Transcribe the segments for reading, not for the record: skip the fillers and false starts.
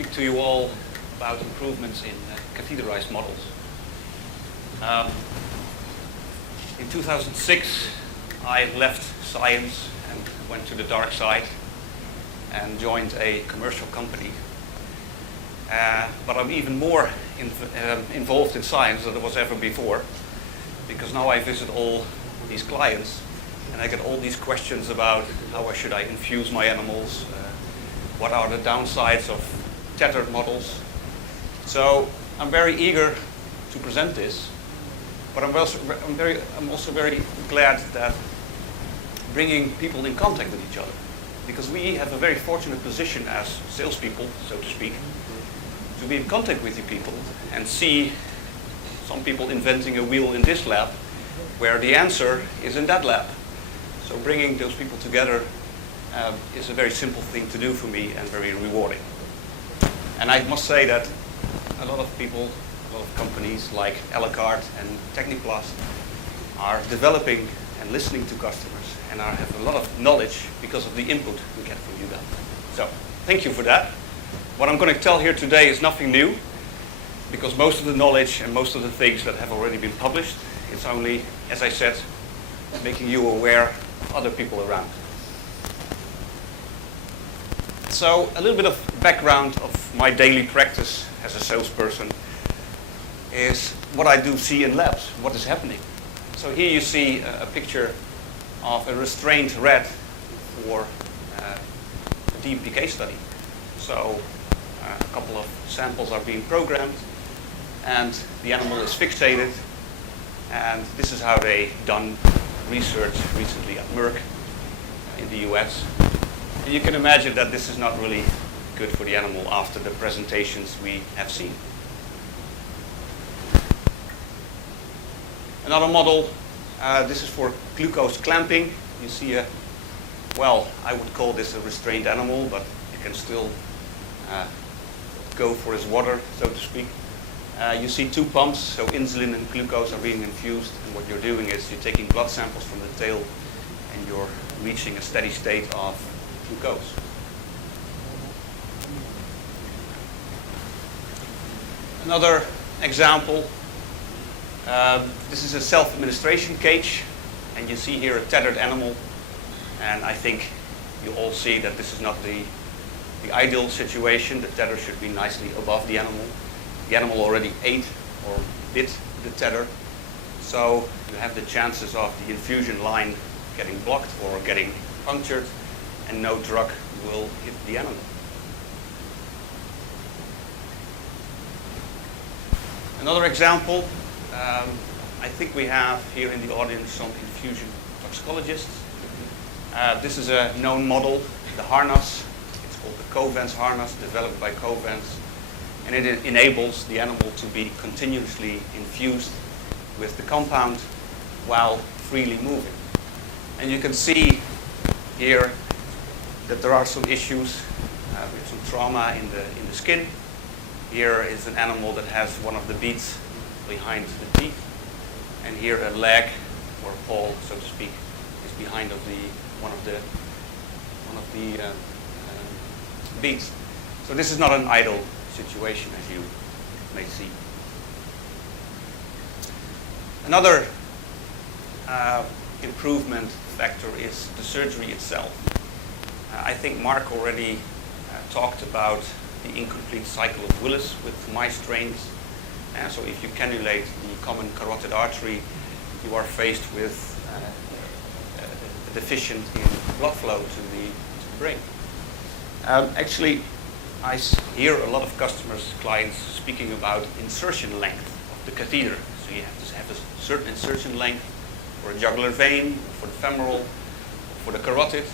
speak to you all about improvements in catheterized models. In 2006, I left science and went to the dark side and joined a commercial company. But I'm even more involved in science than I was ever before, because now I visit all these clients and I get all these questions about how should I infuse my animals, what are the downsides of tethered models. So I'm very eager to present this, but I'm also very glad that bringing people in contact with each other, because we have a very fortunate position as salespeople, so to speak, to be in contact with you people and see some people inventing a wheel in this lab where the answer is in that lab. So bringing those people together is a very simple thing to do for me and very rewarding. And I must say that a lot of people, a lot of companies like Ellicard and Techniplast are developing and listening to customers and have a lot of knowledge because of the input we get from you guys. So thank you for that. What I'm going to tell here today is nothing new, because most of the knowledge and most of the things that have already been published, it's only, as I said, making you aware of other people around. So a little bit of background of my daily practice as a salesperson is what I do see in labs, what is happening. So here you see a picture of a restrained rat for a DMPK study. So a couple of samples are being programmed and the animal is fixated, and this is how they done research recently at Merck in the US. And you can imagine that this is not really good for the animal after the presentations we have seen. Another model, this is for glucose clamping. You see well, I would call this a restrained animal, but you can still go for his water, so to speak. You see two pumps, so insulin and glucose are being infused, and what you're doing is you're taking blood samples from the tail and you're reaching a steady state of glucose. Another example, this is a self-administration cage, and you see here a tethered animal, and I think you all see that this is not the ideal situation. The tether should be nicely above the animal. The animal already ate or bit the tether, so you have the chances of the infusion line getting blocked or getting punctured, and no drug will hit the animal. Another example, I think we have here in the audience some infusion toxicologists. This is a known model, the harness. It's called the Covance harness, developed by Covance. And it enables the animal to be continuously infused with the compound while freely moving. And you can see here that there are some issues with some trauma in the skin. Here is an animal that has one of the beads behind the teeth, and here a leg or a paw, so to speak, is behind one of the beads. So this is not an idle situation, as you may see. Another improvement factor is the surgery itself. I think Mark already talked about the incomplete cycle of Willis with mice strains. So if you cannulate the common carotid artery, you are faced with a deficient in blood flow to the brain. Actually, I hear a lot of customers, clients speaking about insertion length of the catheter. So you have to have a certain insertion length for a jugular vein, for the femoral, for the carotid.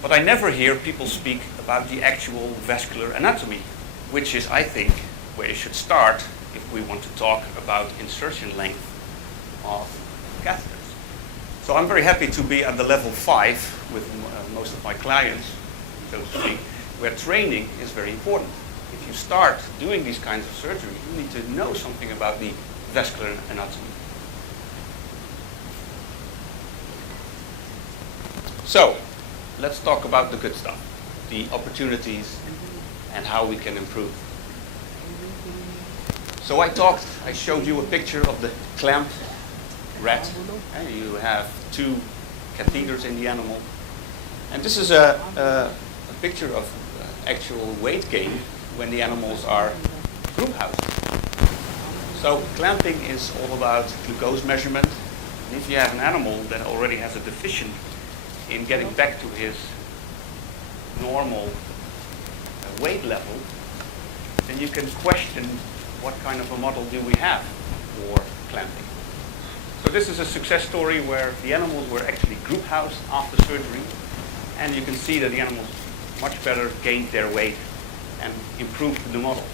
But I never hear people speak about the actual vascular anatomy, which is, I think, where you should start if we want to talk about insertion length of catheters. So I'm very happy to be at the level 5 with most of my clients, so to speak, where training is very important. If you start doing these kinds of surgery, you need to know something about the vascular anatomy. So let's talk about the good stuff, the opportunities and how we can improve. So I showed you a picture of the clamped rat. And you have two catheters in the animal. And this is a picture of actual weight gain when the animals are group housed. So clamping is all about glucose measurement. And if you have an animal that already has a deficient in getting back to his normal weight level, then you can question what kind of a model do we have for clamping. So this is a success story where the animals were actually group housed after surgery, and you can see that the animals much better gained their weight and improved the model.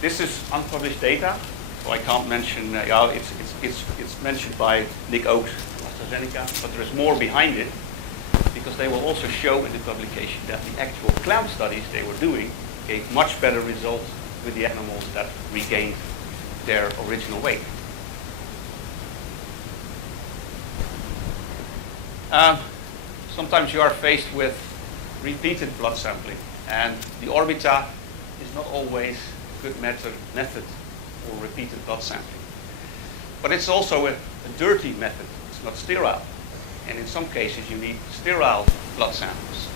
This is unpublished data, so I can't mention, it's mentioned by Nick Oakes, AstraZeneca, but there is more behind it, because they will also show in the publication that the actual clamp studies they were doing gave much better results with the animals that regained their original weight. Sometimes you are faced with repeated blood sampling, and the Orbita is not always a good method for repeated blood sampling. But it's also a dirty method. It's not sterile. And in some cases, you need sterile blood samples.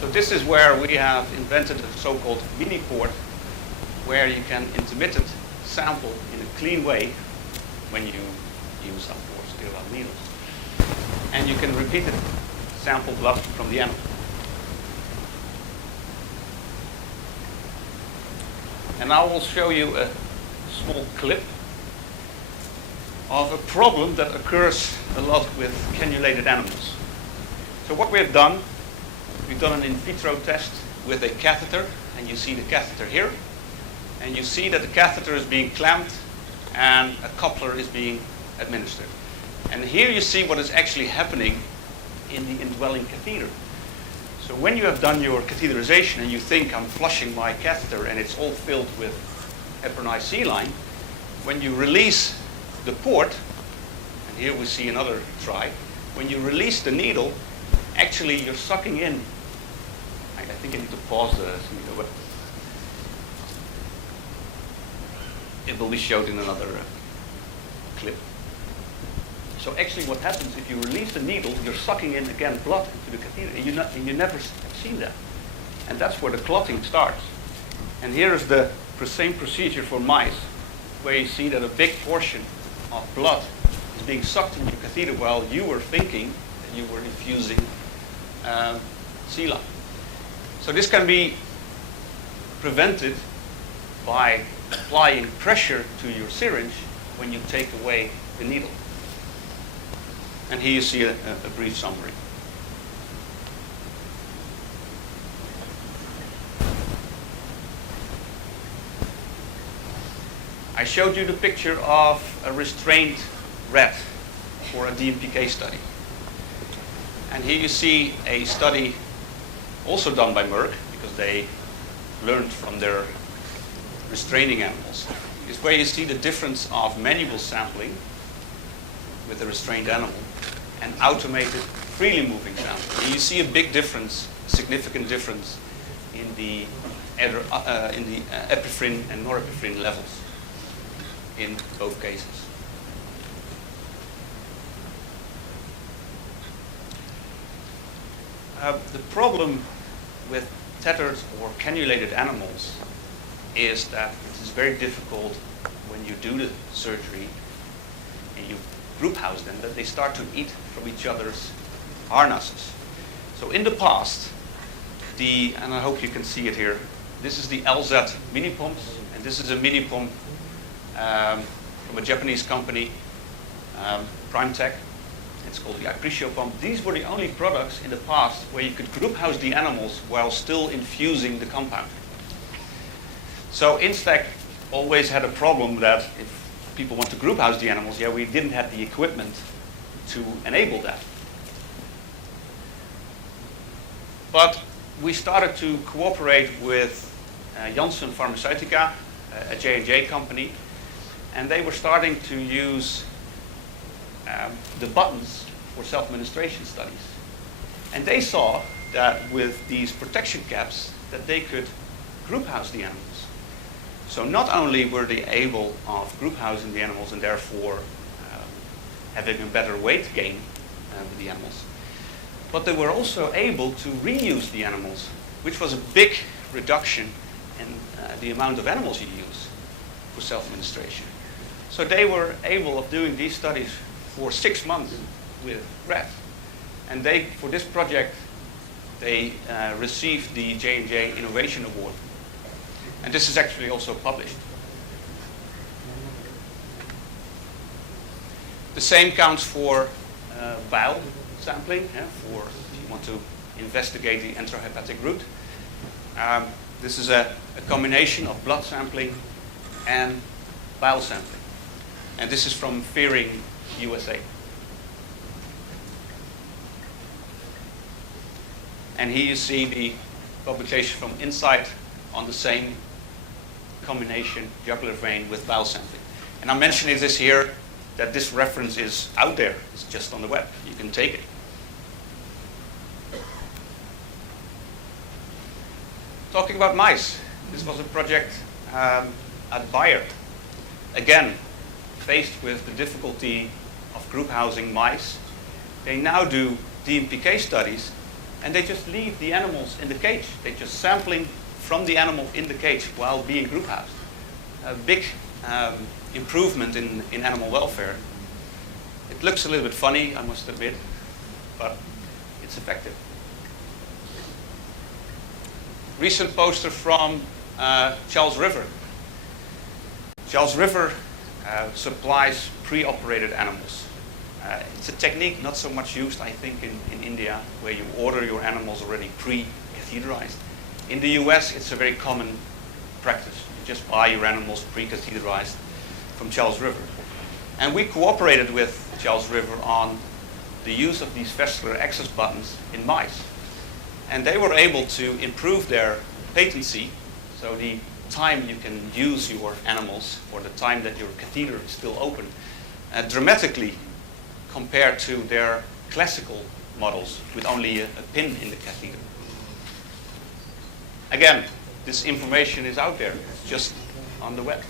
So this is where we have invented a so-called mini port, where you can intermittent sample in a clean way when you use, of course, sterile needles. And you can repeat it, sample blood from the animal. And I will show you a small clip of a problem that occurs a lot with cannulated animals. So what we've done an in vitro test with a catheter, and you see the catheter here, and you see that the catheter is being clamped and a coupler is being administered. And here you see what is actually happening in the indwelling catheter. So when you have done your catheterization and you think I'm flushing my catheter and it's all filled with heparinized saline, when you release the port, and here we see another try, when you release the needle, actually you're sucking in. I think I need to pause this, but it will be showed in another clip. So actually what happens, if you release the needle, you're sucking in again blood into the catheter, and you never have seen that. And that's where the clotting starts. And here is the same procedure for mice, where you see that a big portion of blood is being sucked into your catheter while you were thinking that you were infusing saline. So this can be prevented by applying pressure to your syringe when you take away the needle. And here you see a brief summary. I showed you the picture of a restrained rat for a DMPK study. And here you see a study also done by Merck, because they learned from their restraining animals. Is where you see the difference of manual sampling with a restrained animal and automated freely moving sampling. And you see a big difference, significant difference in the epinephrine and norepinephrine levels in both cases. The problem with tethered or cannulated animals is that it is very difficult when you do the surgery and you group house them, that they start to eat from each other's harnesses. So in the past, and I hope you can see it here, this is the LZ mini pumps, and this is a mini pump from a Japanese company, Primetech. It's called the Appreciate pump. These were the only products in the past where you could group house the animals while still infusing the compound. So Instech always had a problem that if people want to group house the animals, we didn't have the equipment to enable that. But we started to cooperate with Janssen Pharmaceutica, a J&J company, and they were starting to use the buttons for self-administration studies. And they saw that with these protection caps that they could group house the animals. So not only were they able of group housing the animals and therefore having a better weight gain with the animals, but they were also able to reuse the animals, which was a big reduction in the amount of animals you use for self-administration. So they were able of doing these studies for 6 months with rats. And they, for this project, they received the J&J Innovation Award. And this is actually also published. The same counts for bile sampling, for if you want to investigate the enterohepatic route. This is a combination of blood sampling and bile sampling. And this is from Fearing, USA. And here you see the publication from Insight on the same combination jugular vein with bile sampling. And I'm mentioning this here, that this reference is out there. It's just on the web. You can take it. Talking about mice. This was a project at Bayer. Again, faced with the difficulty of group housing mice, they now do DMPK studies, and they just leave the animals in the cage. They're just sampling from the animal in the cage while being group housed. A big improvement in animal welfare. It looks a little bit funny, I must admit, but it's effective. Recent poster from Charles River. Charles River supplies pre-operated animals. It's a technique not so much used, I think, in India, where you order your animals already pre-catheterized. In the US, it's a very common practice. You just buy your animals pre-catheterized from Charles River. And we cooperated with Charles River on the use of these vascular access buttons in mice. And they were able to improve their patency, so the time you can use your animals, or the time that your catheter is still open, dramatically compared to their classical models with only a pin in the catheter. Again, this information is out there. It's just on the web.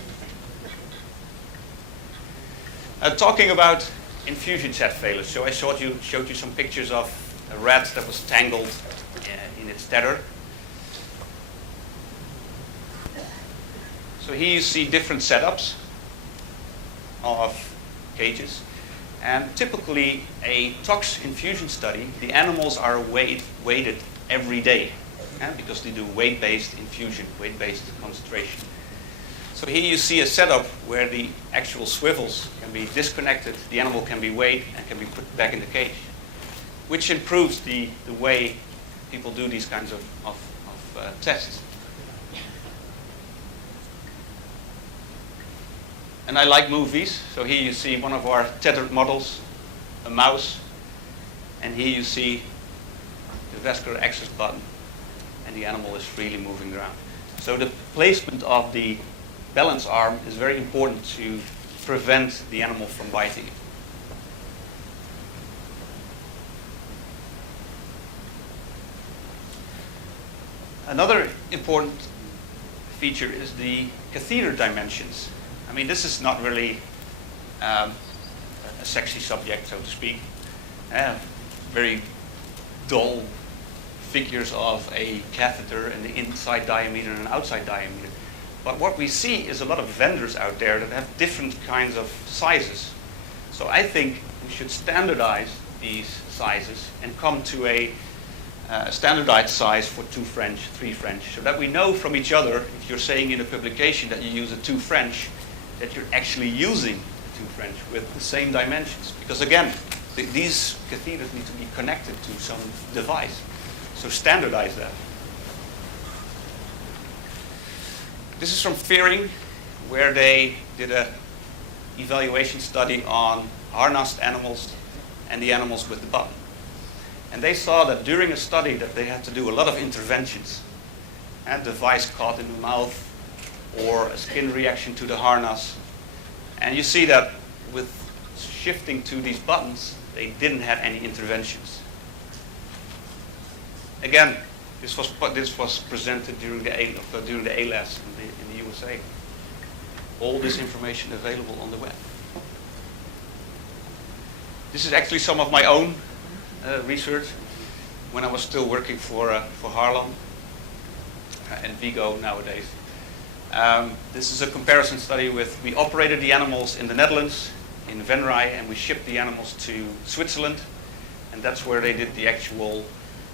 Talking about infusion set failures. So I showed you some pictures of a rat that was tangled in its tether. So here you see different setups of cages. And typically a tox infusion study, the animals are weighted every day, because they do weight-based infusion, weight-based concentration. So here you see a setup where the actual swivels can be disconnected, the animal can be weighed and can be put back in the cage, which improves the way people do these kinds of tests. And I like movies, so here you see one of our tethered models, a mouse, and here you see the vascular access button, and the animal is freely moving around. So the placement of the balance arm is very important to prevent the animal from biting it. Another important feature is the catheter dimensions. I mean, this is not really a sexy subject, so to speak. Very dull figures of a catheter and the inside diameter and outside diameter. But what we see is a lot of vendors out there that have different kinds of sizes. So I think we should standardize these sizes and come to a standardized size for 2 French, 3 French, so that we know from each other, if you're saying in a publication that you use a 2 French, that you're actually using 2 French with the same dimensions. Because again, these catheters need to be connected to some device. So standardize that. This is from Fearing, where they did an evaluation study on harnessed animals and the animals with the button. And they saw that during a study that they had to do a lot of interventions. A device caught in the mouth, or a skin reaction to the harness. And you see that with shifting to these buttons, they didn't have any interventions. Again, This was presented during the LASA in the USA. All this information available on the web. This is actually some of my own research when I was still working for Harlan and Vigo nowadays. This is a comparison study we operated the animals in the Netherlands, in Venray, and we shipped the animals to Switzerland, and that's where they did the actual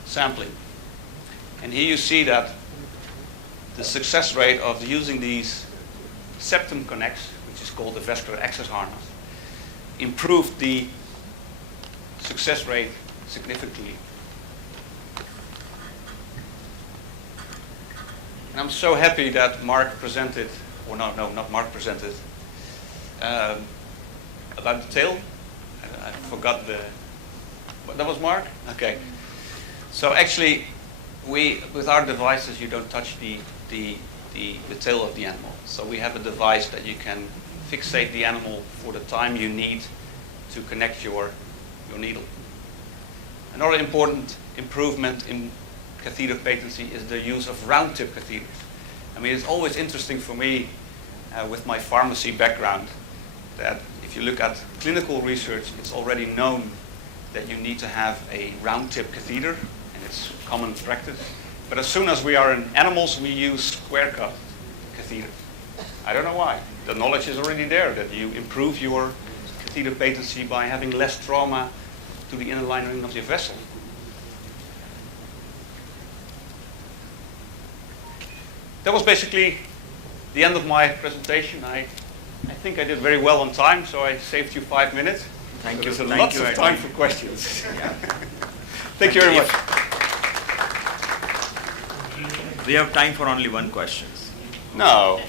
sampling. And here you see that the success rate of using these septum connects, which is called the vascular access harness, improved the success rate significantly. And I'm so happy that Mark presented, or no, not Mark presented, about the tail. I forgot that was Mark? Okay. So actually, with our devices, you don't touch the tail of the animal. So we have a device that you can fixate the animal for the time you need to connect your needle. Another important improvement in catheter patency is the use of round tip catheters. I mean, it's always interesting for me with my pharmacy background that if you look at clinical research, it's already known that you need to have a round tip catheter, and it's common practice. But as soon as we are in animals, we use square cut catheters. I don't know why. The knowledge is already there that you improve your catheter patency by having less trauma to the inner lining of your vessel. That was basically the end of my presentation. I think I did very well on time, so I saved you 5 minutes. Thank you. There's lots of time for questions. Yeah. Thank you very much. We have time for only one question. No.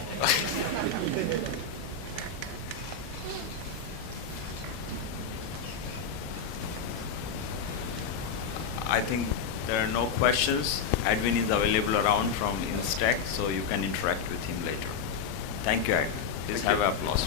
I think there are no questions. Edwin is available around from Instech, so you can interact with him later. Thank you, Edwin. Please have applause.